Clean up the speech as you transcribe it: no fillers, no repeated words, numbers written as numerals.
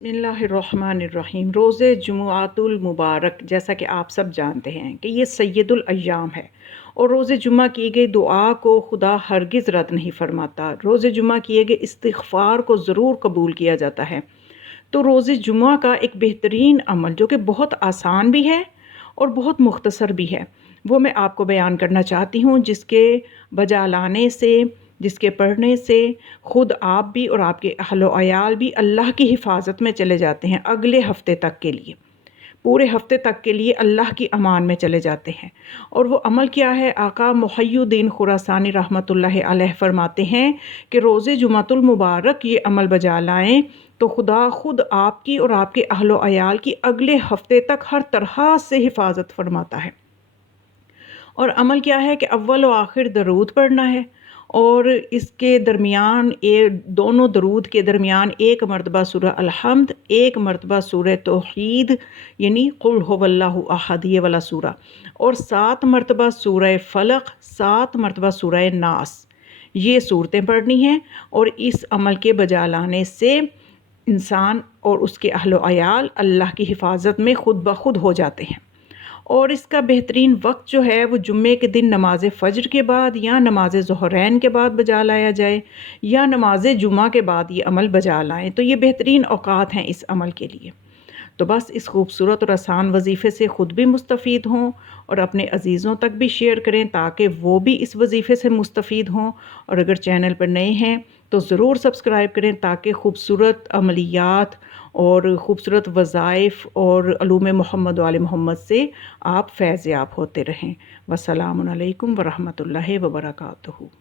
بسم اللہ الرحمن الرحیم۔ روز جمعۃ المبارک، جیسا کہ آپ سب جانتے ہیں کہ یہ سید الایام ہے اور روز جمعہ کی گئی دعا کو خدا ہرگز رد نہیں فرماتا۔ روز جمعہ کیے گئے استغفار کو ضرور قبول کیا جاتا ہے۔ تو روز جمعہ کا ایک بہترین عمل جو کہ بہت آسان بھی ہے اور بہت مختصر بھی ہے، وہ میں آپ کو بیان کرنا چاہتی ہوں، جس کے بجا لانے سے، جس کے پڑھنے سے خود آپ بھی اور آپ کے اہل و عیال بھی اللہ کی حفاظت میں چلے جاتے ہیں، اگلے ہفتے تک کے لیے، پورے ہفتے تک کے لیے اللہ کی امان میں چلے جاتے ہیں۔ اور وہ عمل کیا ہے؟ آقا محی الدین خراسانی رحمۃ اللہ علیہ فرماتے ہیں کہ روز جمعۃ المبارک یہ عمل بجا لائیں تو خدا خود آپ کی اور آپ کے اہل و عیال کی اگلے ہفتے تک ہر طرح سے حفاظت فرماتا ہے۔ اور عمل کیا ہے کہ اول و آخر درود پڑھنا ہے، اور اس کے درمیان دونوں درود کے درمیان ایک مرتبہ سورہ الحمد، ایک مرتبہ سورہ توحید یعنی قل هو اللہ احد یہ والا سورہ، اور 7 مرتبہ سورہ فلق، 7 مرتبہ سورہ ناس، یہ صورتیں پڑھنی ہیں۔ اور اس عمل کے بجا لانے سے انسان اور اس کے اہل و عیال اللہ کی حفاظت میں خود بخود ہو جاتے ہیں۔ اور اس کا بہترین وقت جو ہے وہ جمعے کے دن نماز فجر کے بعد یا نماز ظہرین کے بعد بجا لایا جائے، یا نماز جمعہ کے بعد یہ عمل بجا لائیں، تو یہ بہترین اوقات ہیں اس عمل کے لیے۔ تو بس اس خوبصورت اور آسان وظیفے سے خود بھی مستفید ہوں اور اپنے عزیزوں تک بھی شیئر کریں تاکہ وہ بھی اس وظیفے سے مستفید ہوں۔ اور اگر چینل پر نئے ہیں تو ضرور سبسکرائب کریں تاکہ خوبصورت عملیات اور خوبصورت وظائف اور علوم محمد و آل محمد سے آپ فیض یاب ہوتے رہیں۔ والسلام علیکم ورحمۃ اللہ وبرکاتہ۔